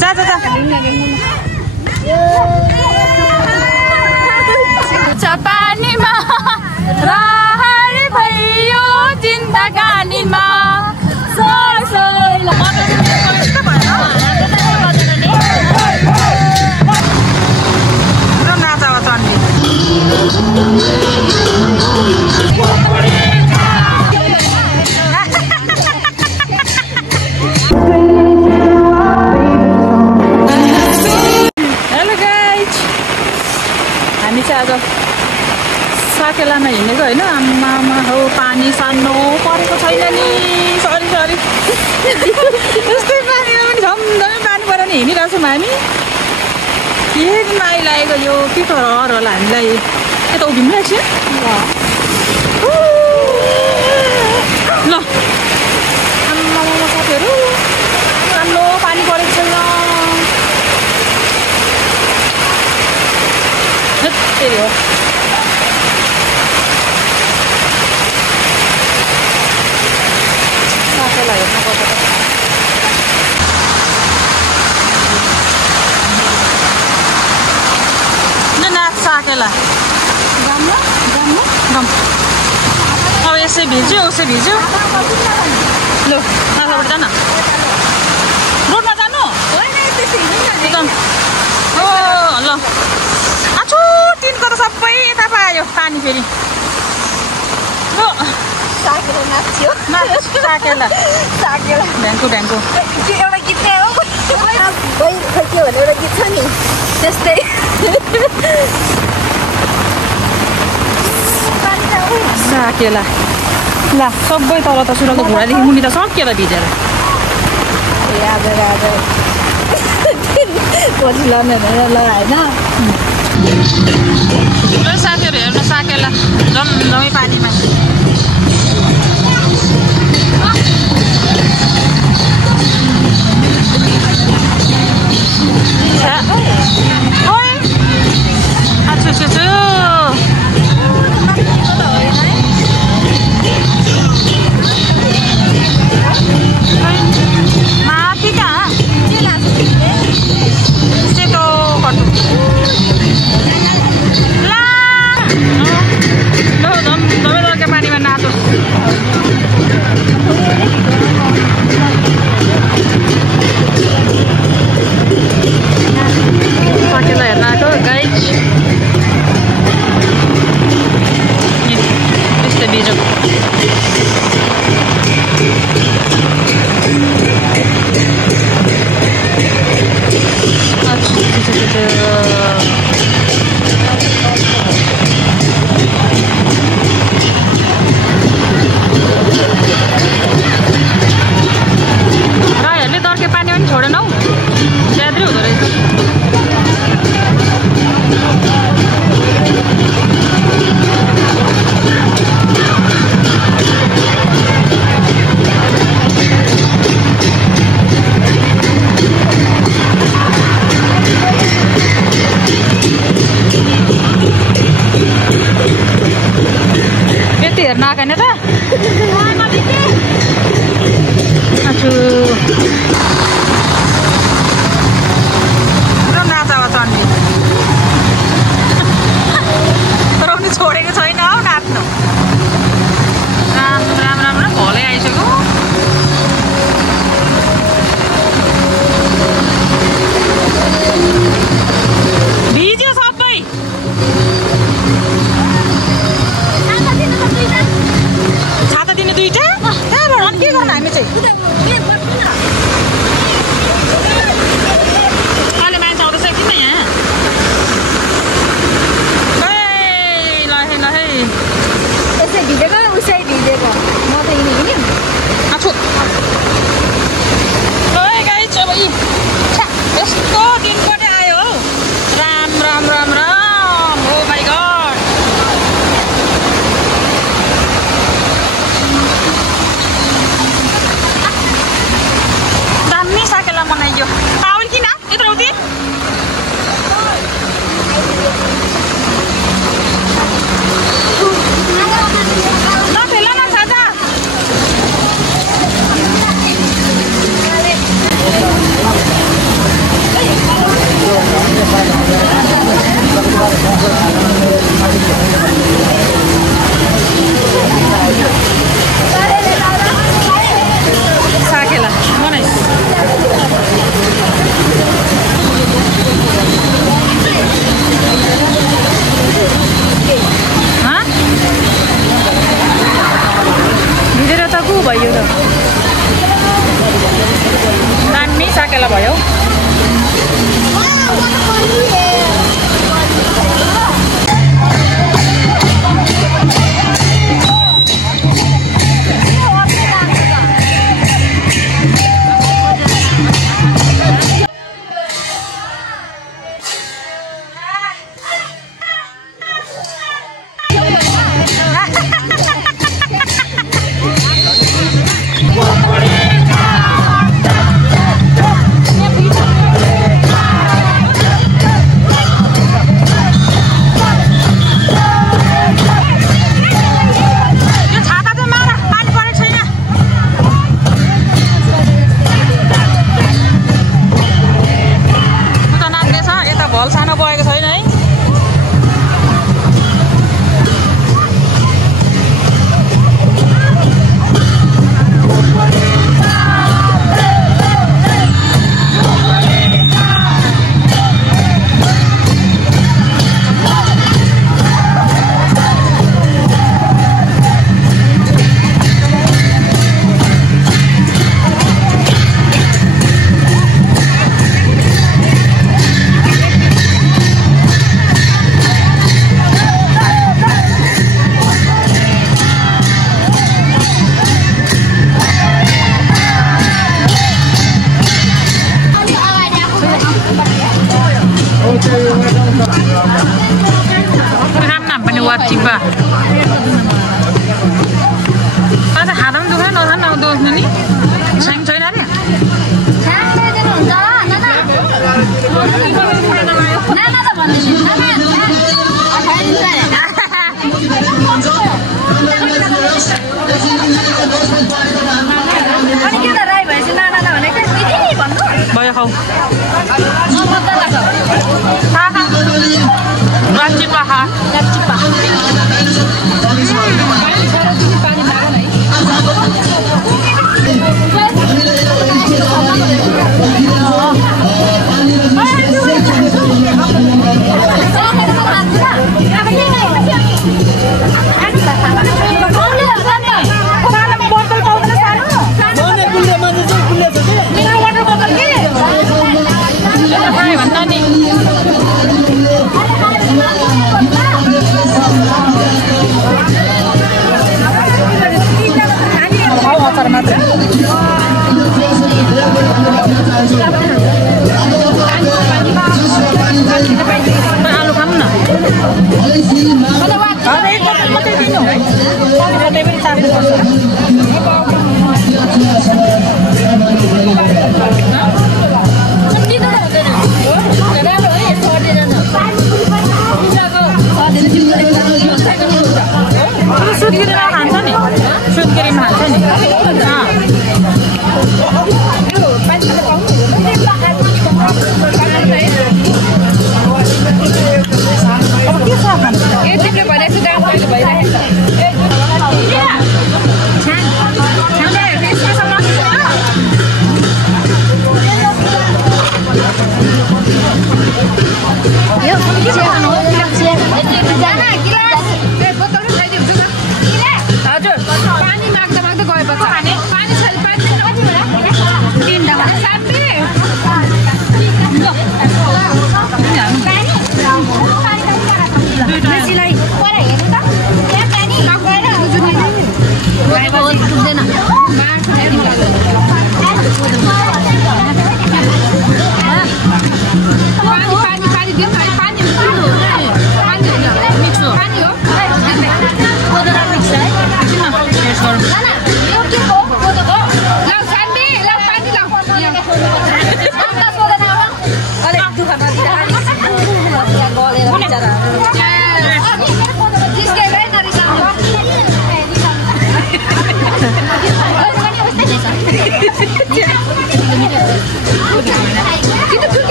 जा जा जा पानीमा रहर भयो जिन्दगानीमा हेलो गाइज हामी चाहिँ आज साकेलामा हिँडेको होइन आमामा हो पानी सानो परेको छैन नि सरी सरी यस्तै पानीमा पनि झमझमै पानी परेर नि हिँडिरहेको छौँ हामी के आइलागेको यो के रहर होला हामीलाई यता उभिनु एकछिन ल आमामा साथीहरू राम्रो पानी परेको छैन त्यही हो साकेला हेर्नुपर्छ साकेला गम अब यसै भिज्यो उसै भिज्यो ल माथिबाट जान रोडमा जानु एकदम हो ल आछु टिनको त सबै यता पायो पानी फेरि हो साकेला भ्याङ्कु भ्याङ्कु एउटा गीत हो भइसक्यो भने एउटा गीत छ नि त्यस्तै साकेला ल सबै तल त सुरको घुँडादेखि मुनि त सक्यो त भिजेर पछि लड्ने ल होइन साथीहरू हेर्नु साकेला जम्मै पानीमा माथि कहाँ सेतो कटु ला दमै दर्के पानीमा नाचो साकेला हेर्न आएको गाइज त्यस्तै बिजो राईहरूले दर्के पानी पनि छोडेन हौ ज्यादै हुँदो रहेछ यति हेर्न आएको नि त आजु नाचावा चन्डी रोक्नु छोडेको छैन हौ नाच्नु राम्रो भलै आइसक्यो भिज्यो सबै छाता दिने दुईटा कहाँबाट के गर्नु हामी चाहिँ अहिले मान्छे आउँदैछ किन यहाँ ल है यसै भिजेको उसै भिजेको म त हिँडेँ आछु गाइज अब यी यस्तो दिन पनि आयो हौ राम राम राम राम हो माइ गड दामी साकेला मनाइयो पावल किन यत्रो उति नफेला न सादा खाना पनि वाचिपा आज हातमा दुख्न नखान दुख्नु नि साङ छैन रे भयो खाऊ वाचिपा खा आलु खाऊँ न सुत्केरीमा खान्छ नि सुत्केरीमा खान्छ नि अब के छ खानु यतिले भनेको दाम कहिले भइरहेछ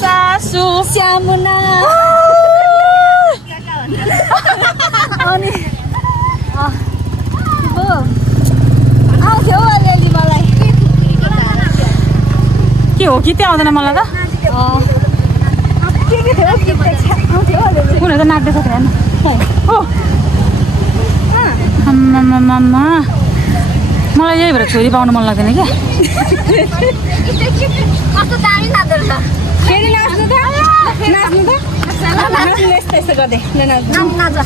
सासु श्यामुना अनि आउँथ्यो अलिअलि मलाई के हो कि त्यो आउँदैन मलाई त उनीहरू त नाच्दैछ हेर्नु हो आम्मामामा मलाई यही भएर छोरी पाउनु मन लाग्दैन क्या कस्तो दामी नाच्दो फेरि नाच्नु त नाच्नु यस्तो यस्तो गर्दै नाच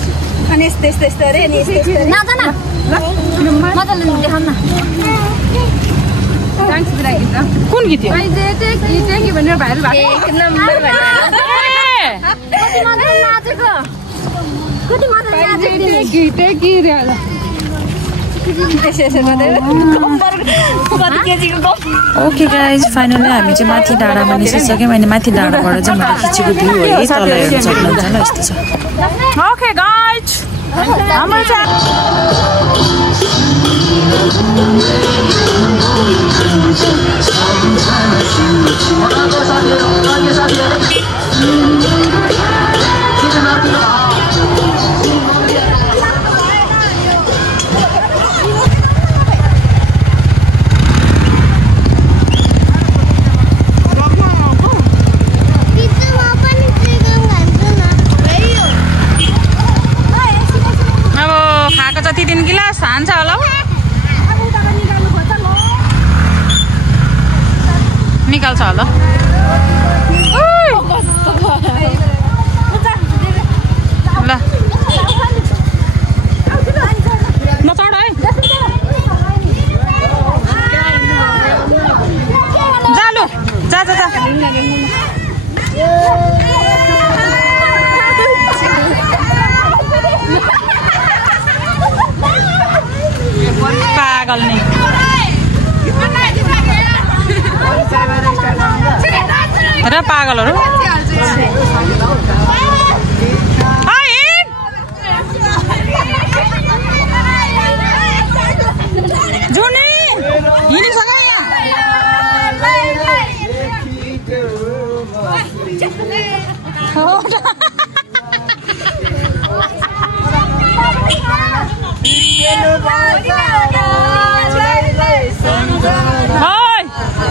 अनि यस्तो यस्तो यस्तो अरे नि यस्तो नाच न मजाले देखाउँ न कुन गीत हो भनेर भाइरल भएको कति मजाले नाचेको कति मजाले नाचेको ओके गाइज फाइनली हामी चाहिँ माथि डाँडामा निस्किसक्यौँ अनि माथि डाँडाबाट चाहिँ मैले खिचेको भ्यू है तल हेर्न सक्नुहुन्छ ल यस्तो छ ओके गाइज हाम्रो हान्छ होला निकाल्छ होला ल नचढ है जा लु जा जा जा पागल नहीं र पागलहरु जुनी हिँडिसक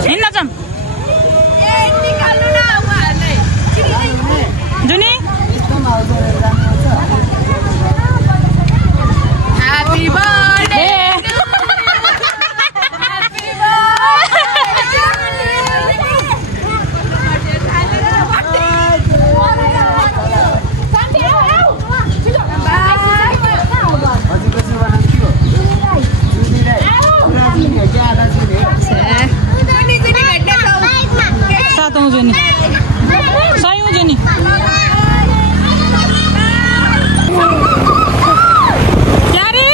हिँड्न जाऊँ जुनी Happy birthday सातौं जुनी सयौं जुनी क्या रे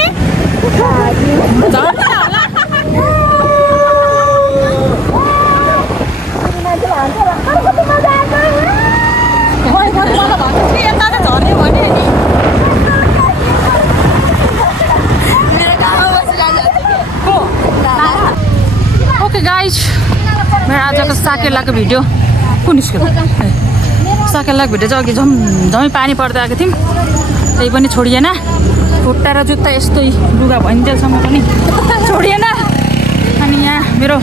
ओके गाइज मेरो आजको साकेलाको भिडियो कुन निस्क्यो साकेलाको भिडियो चाहिँ अघि झमै पानी पर्दै आएको थियौँ त्यही पनि छोडिएन खुट्टा र जुत्ता यस्तै लुगा भइन्जेलसम्म पनि छोडिएन अनि यहाँ मेरो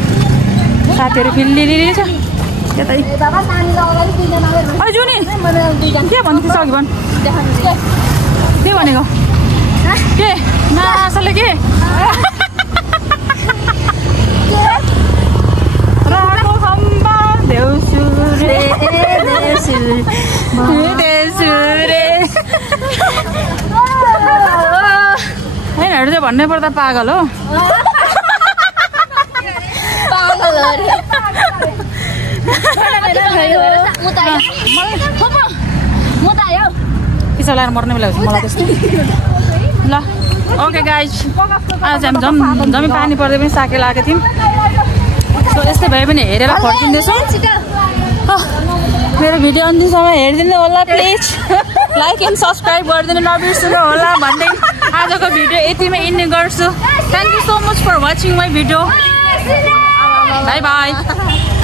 साथीहरू फिल्ली छ त्यतै अझ जुनी के भन्दैथिस् अघि भन् के भनेको के नासले के हैनहरु चाहिँ भन्नै पर्दा पागल हो पिसा लगाएर मर्ने बेला हुन्छ मलाई त्यस्तो ल ओके गाइज आज हामी जम्मै पानी पर्दै पनि साके लागेको थियौँ सो यस्तै भए पनि हेरेर फर्किँदैछौँ मेरो भिडियो अन्तिमसम्म हेरिदिनु होला प्लिज लाइक एन्ड सब्सक्राइब गरिदिनु नबिर्सनु होला भन्दै आजको भिडियो यतिमै इन्डिङ गर्छु thank you so much for watching my video bye by